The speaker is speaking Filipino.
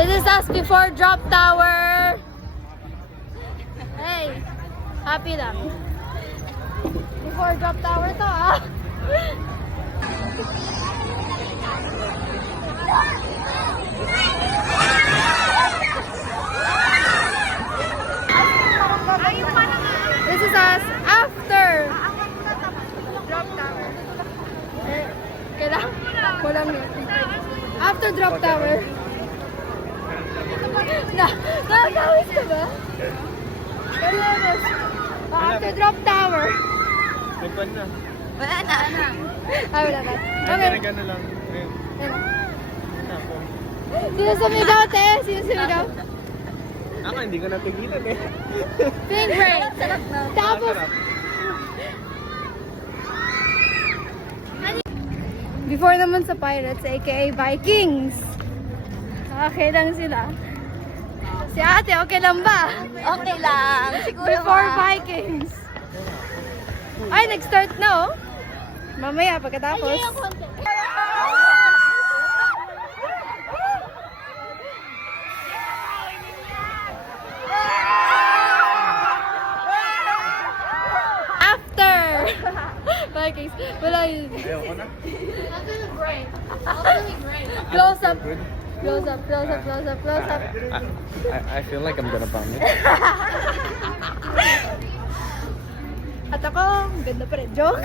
This is us before drop tower. Hey, happy lang. Before drop tower to ah. This is us after drop tower. Kailangan walang after drop tower. Nakakawis ka ba? After drop tower. Nagpan na. Wala na. Ah, wala na. Okay. Gano'n lang. Sino sumigaw, te? Sino sumigaw? Ako, hindi ko napigilan eh. Pink break. Tapos, before naman sa Pirates, aka Vikings. Okay lang sila. Si ate, okay lang ba? Okay lang. Siguro Before Vikings. Ay, nag-start na oh. Mamaya, pagkatapos. After Vikings. Wala yun. Ayoko na. Close up. Close up, close up, close up, close up. I feel like I'm gonna vomit. At ako, ganda pa rin. Joke.